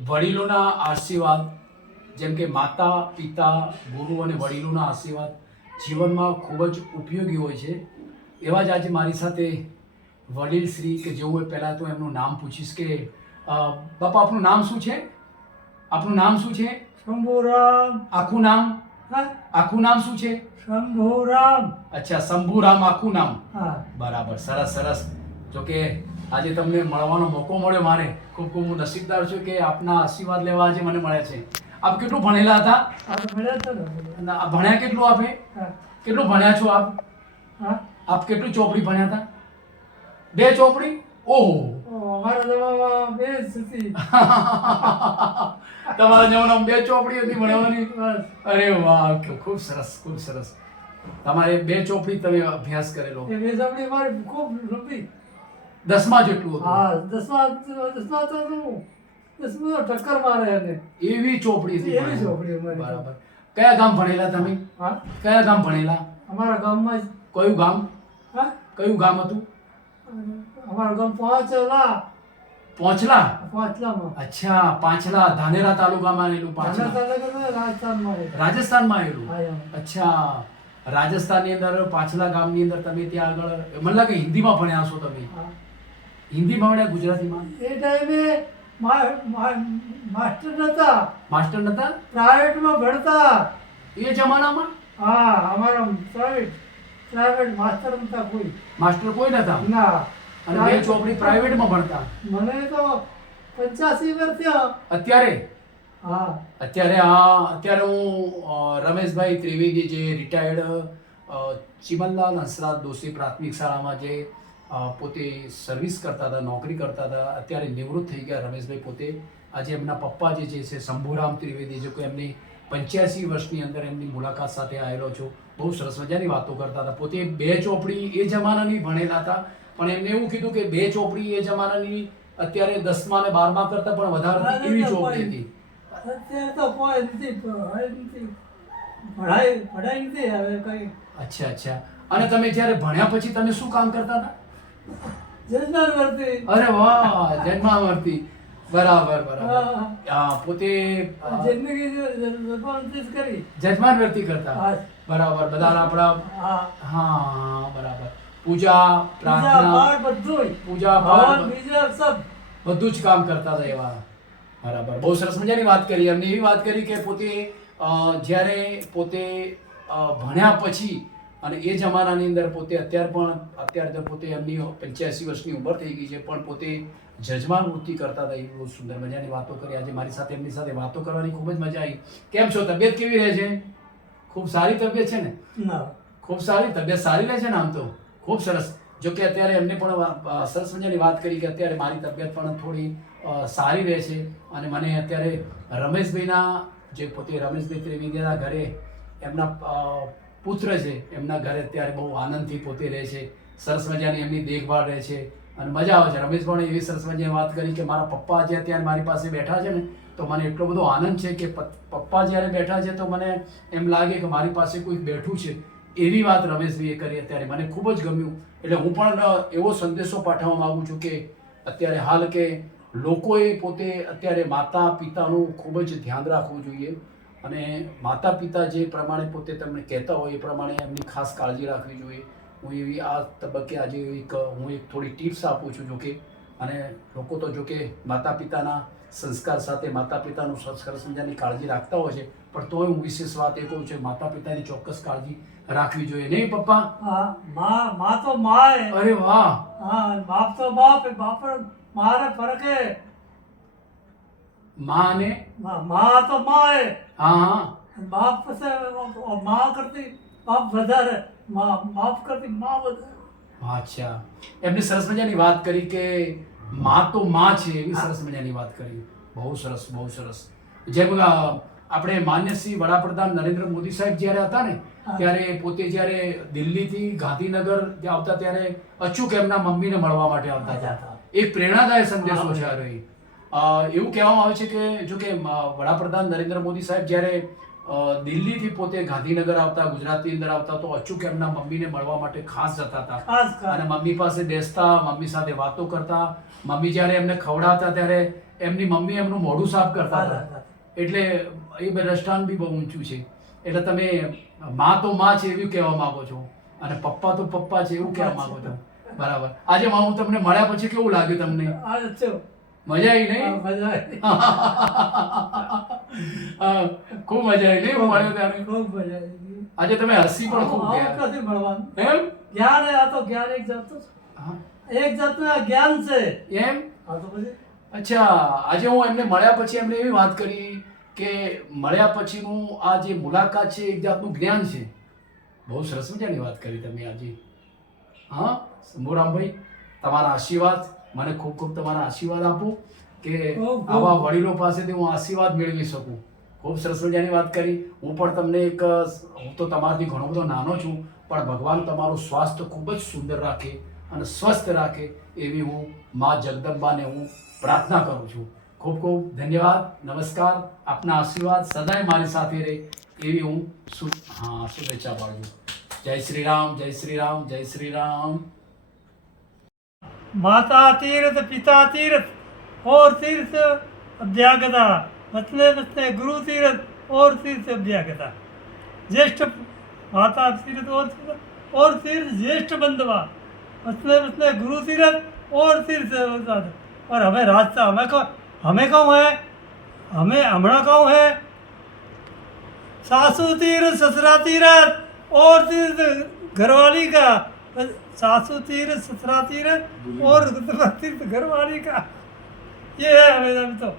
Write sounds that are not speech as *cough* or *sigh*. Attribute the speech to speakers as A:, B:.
A: વડીલોના આશીર્વાદ જેમ કે માતા પિતા ગુરુ અને વડીલોના આશીર્વાદ જીવનમાં ખૂબ જ ઉપયોગી હોય છે. એવા જ આજે મારી સાથે વડીલ શ્રી કે જેવું હોય પહેલાં તો એમનું નામ પૂછીશ કે બાપા આપનું નામ શું છે? આપનું નામ શું છે?
B: શંભુરામ.
A: આખું નામ?
B: હા.
A: આખું નામ શું છે?
B: શંભુરામ.
A: અચ્છા શંભુરામ આખું નામ.
B: હા.
A: બરાબર સરસ સરસ. જો કે આજે તમને મળવાનો મોકો મળ્યો મારે. ખૂબ ખૂબ હું નસીબદાર છું કે આપના આશીર્વાદ લેવા આજે મને મળ્યા છે. આપ કેટલું ભણેલા હતા?
B: ભણ્યા
A: કેટલું આપે? કેટલું ભણ્યા છો આપ? આપ કેટલું ચોપડી ભણ્યા હતા? બે ચોપડી? ઓહો. *laughs* તમારા જમાનામાં બે ચોપડી હતી ભણવાની? અરે વાહ ખૂબ સરસ ખૂબ સરસ. તમારે બે ચોપડી તમે અભ્યાસ કરેલો.
B: બે ચોપડી મારે ખૂબ
A: દસમા જેટલું હતું.
B: હા દસમા દસમા તો દસમા તો ટક્કર મારે એને.
A: એવી ચોપડી હતી
B: એવી ચોપડી અમારી.
A: બરાબર. કયા ગામ ભણેલા તમે?
B: હા?
A: કયા ગામ ભણેલા?
B: અમારા ગામમાં જ.
A: કયું ગામ?
B: હા?
A: કયું ગામ હતું?
B: અમારું ગામ પહોંચેલા
A: પોંચલા?
B: પહોંચલામાં
A: અચ્છા પાંચલા. ધાનેરા તાલુકામાં આવેલું પાંચલા.
B: રાજસ્થાન રાજસ્થાનમાં.
A: રાજસ્થાનમાં આવેલું? અચ્છા. રાજસ્થાનની અંદર પાંચલા ગામની અંદર તમે ત્યાં આગળ મને લાગે હિન્દીમાં ભણ્યા છો તમે. હિન્દીમાં ભણ્યા ગુજરાતીમાં?
B: એ ટાઈમે માસ્ટર નતા.
A: માસ્ટર નતા?
B: પ્રાઇવેટમાં ભણતા.
A: એ જમાનામાં
B: હા અમારા પ્રાઇવેટ પ્રાઇવેટ માસ્ટર નતા કોઈ.
A: માસ્ટર કોઈ નતા?
B: ના.
A: અને બે ચોપડી પ્રાઇવેટમાં ભણતા?
B: મને તો પંચ્યાસી વર્ષ થયા.
A: અત્યારે?
B: હા.
A: અત્યારે આ અત્યારે હું રમેશભાઈ ત્રિવેદી જે રિટાયર્ડ ચિમનલાલ હંસરાજ દોશી પ્રાથમિક શાળામાં જે પોતે સર્વિસ કરતા હતા નોકરી કરતા હતા અત્યારે નિવૃત્ત થઈ ગયા રમેશભાઈ પોતે. આજે એમના પપ્પા જે છે શંભુરામ ત્રિવેદી જે કે એમની પંચ્યાસી વર્ષની અંદર એમની મુલાકાત સાથે આવેલો છું. બહુ સરસ મજાની વાતો કરતા હતા. પોતે બે ચોપડી એ જમાનાની ભણેલા હતા. પણ એમને એવું કીધું કે બે ચોપડી એ જમાનાની અત્યારે દસમા ને બારમા કરતા પણ વધારે એવી ચોપડી હતી.
B: અત્યારે તો કોઈ નથી ભણાઈ નથી. ભણાઈ ભણાઈ નથી હવે કઈ.
A: અચ્છા અચ્છા. અને તમે જ્યારે ભણ્યા પછી તમે શું કામ કરતા હતા? અરે વાહ જન્માવર્તી. બરાબર બરાબર. પોતે
B: જિંદગી કરી.
A: કરતા. બરાબર બધા આપણા
B: હા.
A: બરાબર. પૂજા પ્રાર્થના
B: પાઠ
A: પૂજા પાઠ
B: બીજા સબ.
A: બધું જ કામ કરતા હતા એવા. બરાબર. બહુ સરસ મજાની વાત કરી. એમને એવી વાત કરી કે પોતે જ્યારે પોતે ભણ્યા પછી અને એ જમાનાની અંદર પોતે અત્યારે પણ અત્યારે તો પોતે એમની પંચ્યાસી વર્ષની ઉંમર થઈ ગઈ છે પણ પોતે જજમાન વૃત્તિ કરતા હતા એ બહુ સુંદર મજાની વાતો કરી. આજે મારી સાથે એમની સાથે વાતો કરવાની ખૂબ જ મજા આવી. કેમ છો? તબિયત કેવી રહે છે? ખૂબ સારી તબિયત છે ને? ખૂબ સારી? તબિયત સારી રહે છે ને આમ તો? ખૂબ સરસ. જો કે અત્યારે એમને પણ સરસ મજાની વાત કરી કે અત્યારે મારી તબિયત પણ થોડી સારી રહે છે. અને મને અત્યારે રમેશભાઈના જે પોતે રમેશભાઈ ત્રિવેદીના ઘરે એમના પુત્ર છે. એમના ઘરે અત્યારે બહુ આનંદથી પોતે રહે છે. સરસ મજાની એમની દેખભાળ રહે છે. અને મજા આવે છે. રમેશ એવી સરસ મજાની વાત કરી કે મારા પપ્પા જે અત્યારે મારી પાસે બેઠા છે ને, તો મને એટલો બધો આનંદ છે કે પપ્પા જ્યારે બેઠા છે તો મને એમ લાગે કે મારી પાસે કોઈ બેઠું છે. એવી વાત રમેશભાઈએ કરી અત્યારે. મને ખૂબ જ ગમ્યું. એટલે હું પણ એવો સંદેશો પાઠવવા માગું છું કે અત્યારે હાલ કે લોકોએ પોતે અત્યારે માતા પિતાનું ખૂબ જ ધ્યાન રાખવું જોઈએ. અને માતા પિતા જે પ્રમાણે પોતે તમને કહેતા હોય એ પ્રમાણે એમની ખાસ કાળજી રાખવી જોઈએ. હું એવી આ તબક્કે આજે એક હું એક થોડી ટિપ્સ આપું છું જોકે. અને લોકો તો જોકે માતા પિતાના સંસ્કાર સાથે માતા પિતાનું સંસ્કાર સમજાની કાળજી રાખતા હોય છે. પણ તોય હું વિશેષ વાત એ કહું છું માતા પિતાની ચોક્કસ કાળજી રાખવી જોઈએ. નહીં પપ્પા?
B: હા માં માં તો માં
A: અરે વાહ!
B: હા બાપ તો બાપ બાપ મારે ફરક.
A: માં ને
B: માં તો માં હે
A: હા
B: બાપમાં કરતી બાપ વધારે માં માફ કરતી માં વધારે
A: અચ્છા એમની સરસ મજાની વાત કરી કે માં તો માં છે એવી સરસ મજાની વાત કરી બહુ સરસ બહુ સરસ જેમ આપણે માન્ય શ્રી વડાપ્રધાન નરેન્દ્ર મોદી સાહેબ જ્યારે હતા ને ત્યારે પોતે જ્યારે દિલ્હીથી ગાંધીનગર આવતા ત્યારે અચૂક એમના મમ્મીને મળવા માટે આવતા હતા. એક પ્રેરણાદાયક સંદેશો છે આ રહી. એવું કહેવામાં આવે છે કે જો કે વડાપ્રધાન નરેન્દ્ર મોદી સાહેબ જ્યારે દિલ્હીથી પોતે ગાંધીનગર આવતા ગુજરાતની અંદર આવતા તો અચૂક એમના મમ્મીને મળવા માટે ખાસ જતા હતા. અને મમ્મી પાસે બેસતા મમ્મી સાથે વાતો કરતા. મમ્મી જ્યારે એમને ખવડાવતા ત્યારે એમની મમ્મી એમનું મોઢું સાફ કરતા હતા. એટલે એ બે રષ્ટાન બી બહુ ઊંચું છે. એટલે તમે માં તો માં છે એવું કહેવા માંગો છો. અને પપ્પા તો પપ્પા છે એવું કહેવા માંગો છો. બરાબર. આજે માં હું તમને મળ્યા પછી કેવું લાગ્યું તમને? મજા આવી નહીં?
B: મજા *laughs*
A: હા, ખૂબ મજા આવી નહીં? મળ્યો ત્યારે?
B: ખૂબ મજા આવી
A: આજે તમે હસી પણ ખૂબ ગયા.
B: નથી મળવાનું?
A: એમ?
B: જ્ઞાન આ તો જ્ઞાન એક જાતનું
A: હા,
B: એક જાતનું આ જ્ઞાન છે.
A: એમ?
B: આ તો પછી?
A: અચ્છા આજે હું એમને મળ્યા પછી એમને એવી વાત કરી કે મળ્યા પછીનું આ જે મુલાકાત છે એક જાતનું જ્ઞાન છે. બહુ સરસ મજાની વાત કરી તમે આજે. હા શંભુરામભાઈ તમારા આશીર્વાદ. મને ખૂબ ખૂબ તમારા આશીર્વાદ આપો કે. આવા વડીલો પાસેથી હું આશીર્વાદ મેળવી શકું. ખૂબ સરસ મજાની વાત કરી. હું પણ તમને એક હું તો તમારાથી ઘણો બધો નાનો છું પણ ભગવાન તમારું સ્વાસ્થ્ય ખૂબ જ સુંદર રાખે અને સ્વસ્થ રાખે એવી હું મા જગદંબાને હું પ્રાર્થના કરું છું. ખૂબ ખૂબ ધન્યવાદ નમસ્કાર. આપના આશીર્વાદ સદાય મારી સાથે રહે એવી હું હા શુભેચ્છા પાડું જય શ્રી રામ જય શ્રી રામ જય શ્રી રામ.
B: माता तीर्थ पिता तीर्थ और तीर्थ अभ्यागता मतले मतले गुरु तीर्थ और तीर्थ अभ्यागता ज्येष्ठ माता तीर्थ और तीर्थ और तीर्थ ज्येष्ठ बंधवा मतले मतले गुरु तीर्थ और तीर्थ अवतार। और हमें रास्ता हमें को हमें कौन है हमें हमारा कौन है सासू तीर्थ ससुरा तीर्थ और तीर्थ घरवाली का सासू तीर्थ ससुरा तीर्थ और तीर्थ घरवाली का ये है हमें अभी तो